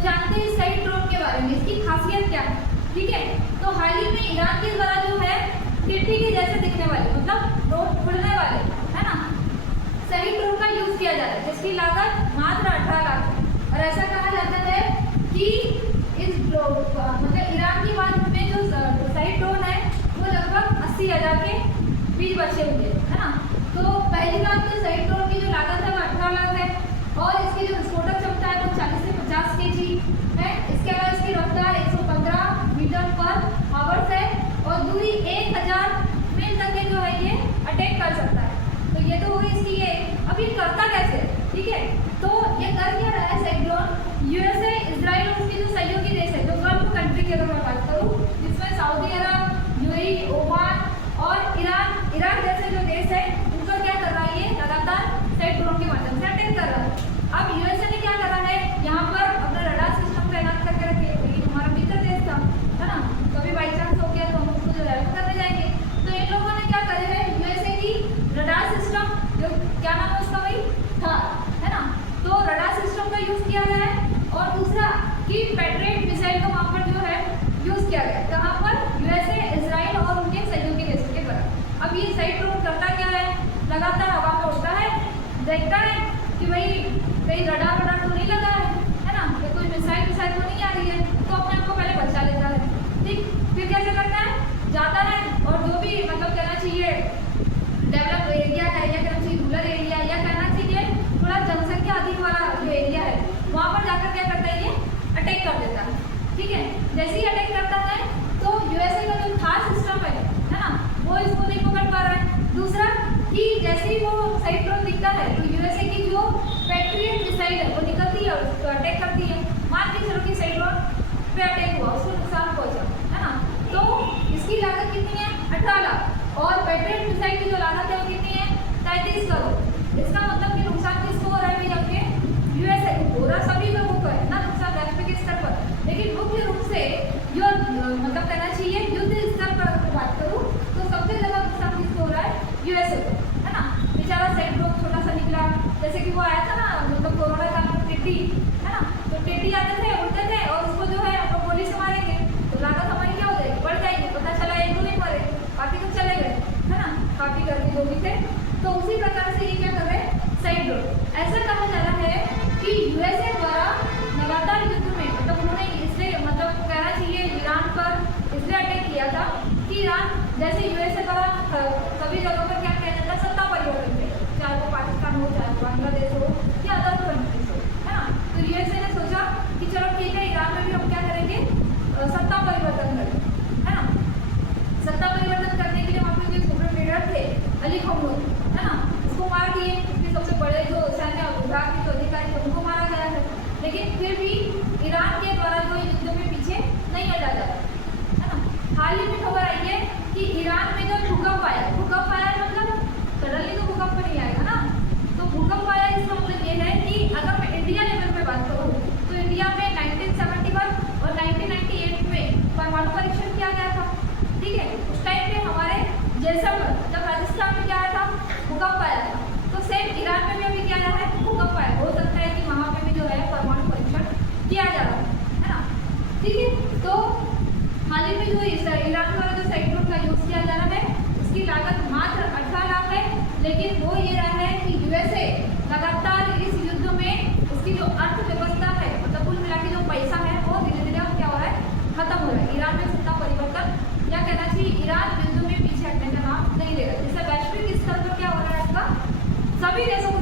जानते हैं सही ड्रोन के बारे में, इसकी खासियत क्या है, ठीक है। तो हाल ही में ईरान के द्वारा जो है टिड्डी के जैसे दिखने वाले, मतलब ड्रोन उड़ने वाले, है ना, सही ड्रोन का यूज किया जा रहा है, जिसकी लागत मात्र 18 लाख है। और ऐसा कहा जाता है कि इस मतलब ईरान की बात में जो सही ड्रोन है वो लगभग 80,000 के बीच बचे हुए, है ना। तो पहली बात तो सही ड्रोन की जो लागत है वो 18 लाख है, और इसकी जो विस्फोटक क्षमता है वो 40 से 50 kg है। इसके अलावा इसकी रफ्तार 115 मीटर पर आवर्स है, और दूरी 1000 मील तक के जो है ये अटैक कर सकता है। तो ये तो होगी इसकी ये। अब ये करता कैसे, ठीक है। तो ये कर क्या रहा है सही ड्रोन, यूएसए, इजराइल और उसके जो सहयोगी देश है, जो गल्फ कंट्री की अगर मैं बात करूँ, जिसमें सऊदी अरब, यूएई, ओमान और इराक जैसे जो देश है, उनका क्या कर रहा है, ये लगातार सही ड्रोन के माध्यम से अटैक कर रहा है। अब यूएसए ने क्या करा है, यहाँ पर अपना रडार सिस्टम तैनात करके रखे, क्योंकि हमारा मित्र देश था, है ना। कभी बाई चांस हो गया तो हम उसको जो हेल्प करने जाएंगे। तो इन लोगों ने क्या करे है, यूएसए की रडार सिस्टम, जो क्या नाम है उसका भाई, थार, है ना। तो रडार सिस्टम का यूज किया गया है, और दूसरा कि पैट्रियट मिसाइल का वहाँ पर जो है यूज किया गया, कहाँ पर, यूएसए, इजराइल और उनके सहयोगी देशों के पर। अब ये सही ड्रोन करता क्या है, लगातार हवा में उड़ता है, देखता है कि भाई कहीं रडार तो नहीं लगा है ना, या कोई मिसाइल तो नहीं आ रही है, तो अपने आप को पहले बचा लेता है, ठीक। फिर कैसे करता है, जाता है और जो भी मतलब कहना चाहिए डेवलप एरिया है, या कहना चाहिए रूरल एरिया, या कहना चाहिए थोड़ा जनसंख्या अधिक वाला जो एरिया है, वहाँ पर जाकर क्या करता है, ये अटैक कर देता है, ठीक है। जैसे ही अटैक करता है तो यूएसए का जो खास सिस्टम है ना, वो इसको नहीं पकड़ पा रहा है। दूसरा कि जैसे ही वो सही ड्रोन दिखता है तो यूएसए की जो पैट्रियट मिसाइल है वो निकलती है और उसको अटैक करती है। मान के चलो कि सही ड्रोन पे अटैक हुआ, उसको नुकसान पहुंचा, है ना। तो इसकी लागत कितनी है, 18 लाख, और पैट्रियट मिसाइल की जो लागत है वो कितनी है, 33 करोड़। इसका मतलब कि नुकसान किसको हो रहा है, आपके यूएसए को हो रहा, सभी लोगों को है ना नुकसान वैश्विक स्तर पर, लेकिन मुख्य रूप से जो मतलब कहना चाहिए युद्ध स्तर पर अगर बात करूँ तो सबसे ज्यादा नुकसान किसको हो रहा है, यूएसए को, है ना। बेचारा सही ड्रोन छोटा सा निकला, जैसे कि वो आया था ना, मतलब कोरोना काल में टिड्डी, है ना, तो टिड्डी आते थे, उड़ते थे, और उसको जो है हम गोली से मारेंगे तो लागत हमारी क्या हो जाएगी, बढ़ जाएगी। पता चला एक दो नहीं मरे, बाकी तो चले गए, है ना, काफी करके जो भी थे। तो उसी प्रकार से ये क्या कर रहे हैं, सही ड्रोन। ऐसा कहा जा रहा है कि यूएसए द्वारा लगातार युद्ध में, मतलब उन्होंने इसलिए मतलब कहना चाहिए ईरान पर इसलिए अटैक किया था कि ईरान जैसे यूएसए द्वारा सभी जगहों पर क्या किया जाता है, सत्ता परिवर्तन किया, चाहे वो पाकिस्तान हो, चाहे बांग्लादेश हो, या अदर कंट्रीज हो, है ना। तो यूएसए ने सोचा कि चलो ठीक है, ईरान में भी हम क्या करेंगे, सत्ता परिवर्तन करेंगे, है ना। सत्ता परिवर्तन करने के लिए वहाँ पे जो सुप्रीम लीडर थे अली खमनोई, है ना, उसको मार दिए। उसके सबसे बड़े जो सैन्य विभाग के जो अधिकारी थे उनको मारा गया है, लेकिन फिर भी ईरान के द्वारा जो युद्ध में पीछे नहीं हटा जा रहा, है ना। हाल ही में खबर आई है कि ईरान में जो भूकंप आया मतलब सडनली तो भूकंप नहीं आएगा ना, तो भूकंप आया, इसका मतलब ये है कि अगर मैं इंडिया लेवल पे बात करूँ तो इंडिया में 1971 और 1998 में परमाणु परीक्षण किया गया था, ठीक है। उस टाइम पे हमारे जैसलमेर, जब राजस्थान में क्या आया था, भूकंप आया था, तो सेम ईरान में भी अभी क्या आया है, भूकंप आया। हो सकता है कि वहाँ पे भी जो है परमाणु परीक्षण किया जा रहा है ना, ठीक है। तो हाल ही में जो ईरान द्वारा जो सही ड्रोन का यूज किया जा रहा है, उसकी लागत मात्र 18 लाख है, लेकिन वो ये रहा है कि यूएसए लगातार इस युद्ध में उसकी जो अर्थव्यवस्था है, मतलब कुल मिला के जो पैसा है वो धीरे धीरे क्या हो रहा है, खत्म हो रहा है। ईरान में सत्ता परिवर्तन, या कहना चाहिए ईरान युद्ध में पीछे हटने का नाम नहीं लेगा। जिससे वैश्विक स्तर पर क्या हो रहा है, इसका सभी देशों को